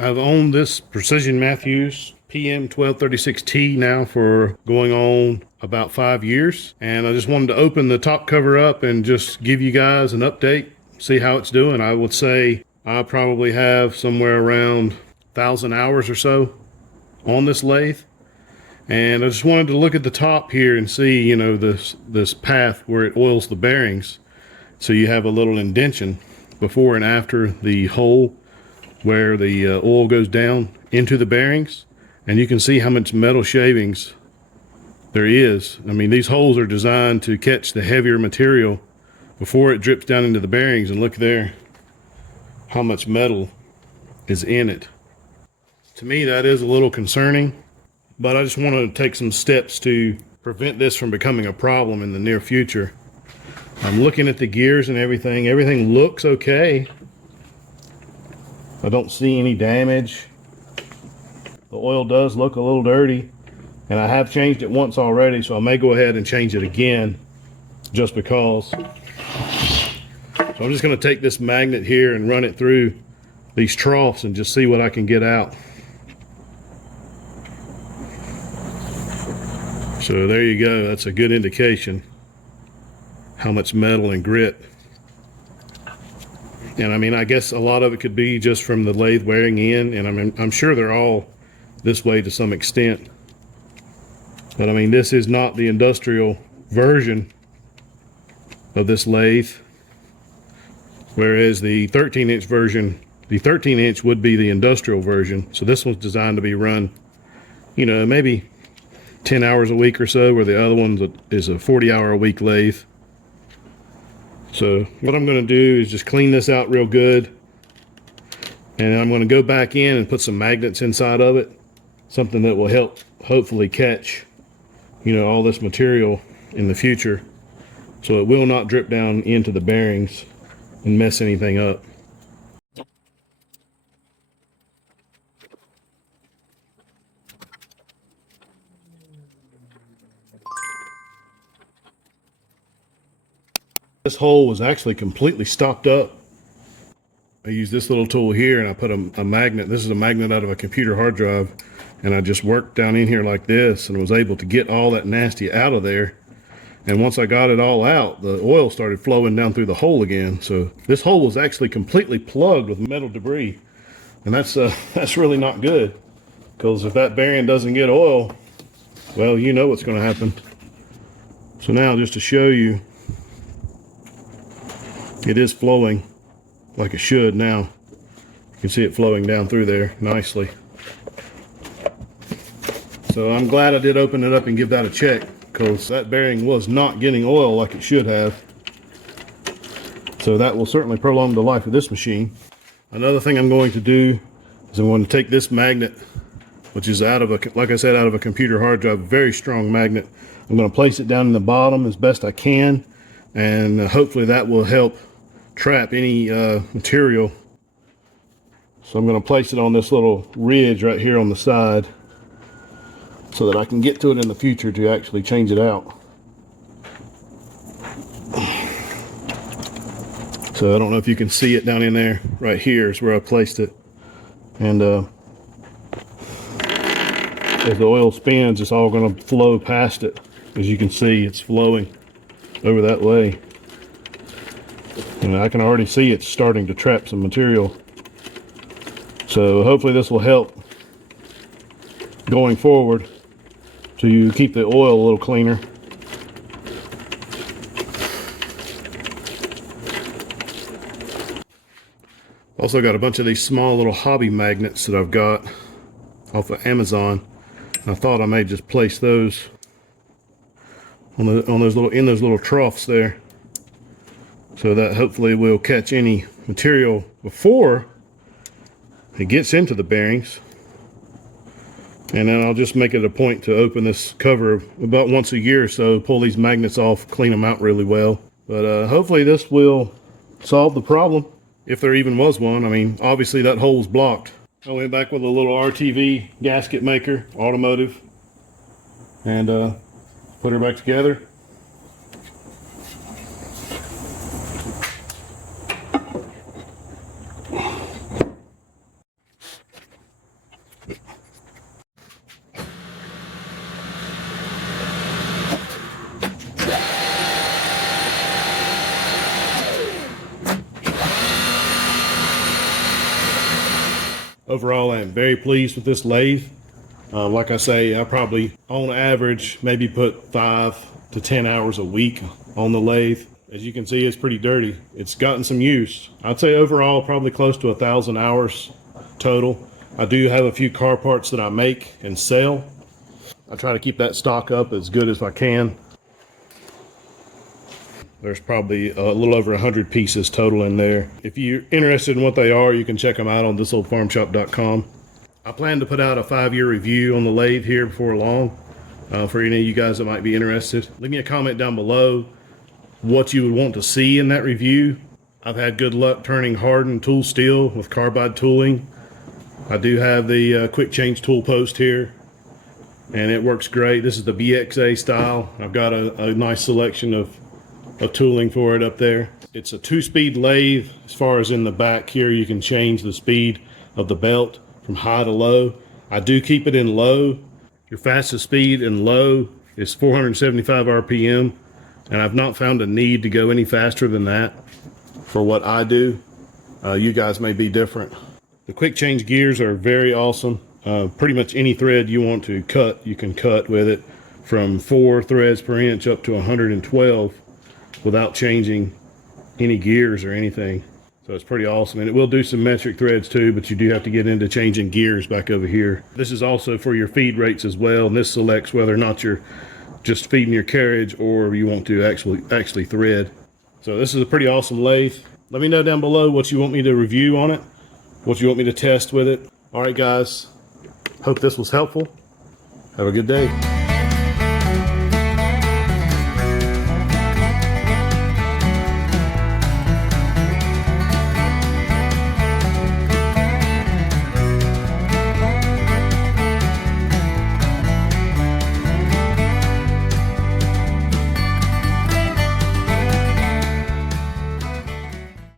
I've owned this Precision Matthews PM-1236T now for going on about 5 years, and I just wanted to open the top cover up and just give you guys an update, see how it's doing. I would say I probably have somewhere around 1,000 hours or so on this lathe, and I just wanted to look at the top here and see, you know, this path where it oils the bearings. So you have a little indentation before and after the hole where the oil goes down into the bearings, and you can see how much metal shavings there is. I mean, these holes are designed to catch the heavier material before it drips down into the bearings, and look there how much metal is in it. To me, that is a little concerning, but I just want to take some steps to prevent this from becoming a problem in the near future. I'm looking at the gears and everything. Everything looks okay. I don't see any damage. The oil does look a little dirty, and I have changed it once already, so I may go ahead and change it again just because. So I'm just going to take this magnet here and run it through these troughs and just see what I can get out. So there you go. That's a good indication how much metal and grit. And I mean, I guess a lot of it could be just from the lathe wearing in, and I'm sure they're all this way to some extent. But I mean, this is not the industrial version of this lathe, whereas the 13-inch version, the 13-inch would be the industrial version. So this one's designed to be run, you know, maybe 10 hours a week or so, where the other one is a 40-hour-a-week lathe. So what I'm going to do is just clean this out real good, and I'm going to go back in and put some magnets inside of it, something that will help hopefully catch, you know, all this material in the future, so it will not drip down into the bearings and mess anything up. This hole was actually completely stopped up. I used this little tool here, and I put a magnet. This is a magnet out of a computer hard drive, and I just worked down in here like this and was able to get all that nasty out of there. And once I got it all out, the oil started flowing down through the hole again. So this hole was actually completely plugged with metal debris, and that's really not good, because if that bearing doesn't get oil, well, you know what's going to happen. So now, just to show you, it is flowing like it should now. You can see it flowing down through there nicely. So I'm glad I did open it up and give that a check, because that bearing was not getting oil like it should have. So that will certainly prolong the life of this machine. Another thing I'm going to do is I'm going to take this magnet, which is out of a, like I said, out of a computer hard drive, very strong magnet. I'm going to place it down in the bottom as best I can, and hopefully that will help trap any material. So I'm going to place it on this little ridge right here on the side, so that I can get to it in the future to actually change it out. So I don't know if you can see it down in there. Right here is where I placed it, and as the oil spins, it's all going to flow past it. As you can see, it's flowing over that way. And I can already see it's starting to trap some material. So hopefully this will help going forward to keep the oil a little cleaner. Also got a bunch of these small little hobby magnets that I've got off of Amazon. I thought I may just place those on those little troughs there, so that hopefully will catch any material before it gets into the bearings. And then I'll just make it a point to open this cover about once a year or so, pull these magnets off, clean them out really well. But hopefully this will solve the problem, if there even was one. I mean, obviously that hole's blocked. I went back with a little RTV gasket maker, automotive, and put her back together. Overall, I am very pleased with this lathe. Like I say, I probably, on average, maybe put 5 to 10 hours a week on the lathe. As you can see, it's pretty dirty. It's gotten some use. I'd say overall, probably close to 1,000 hours total. I do have a few car parts that I make and sell. I try to keep that stock up as good as I can. There's probably a little over 100 pieces total in there. If you're interested in what they are, you can check them out on thisoldfarmshop.com. I plan to put out a 5-year review on the lathe here before long. For any of you guys that might be interested, leave me a comment down below what you would want to see in that review. I've had good luck turning hardened tool steel with carbide tooling. I do have the quick change tool post here, and it works great. This is the BXA style. I've got a nice selection of tooling for it up there. It's a 2-speed lathe. As far as in the back here, you can change the speed of the belt from high to low. I do keep it in low. Your fastest speed in low is 475 RPM, and I've not found a need to go any faster than that for what I do. You guys may be different. The quick change gears are very awesome. Pretty much any thread you want to cut, you can cut with it, from 4 threads per inch up to 112 without changing any gears or anything. So it's pretty awesome, and it will do some metric threads too, but you do have to get into changing gears back over here. This is also for your feed rates as well, and this selects whether or not you're just feeding your carriage or you want to actually thread. So this is a pretty awesome lathe. Let me know down below what you want me to review on it, what you want me to test with it. All right, guys, hope this was helpful. Have a good day.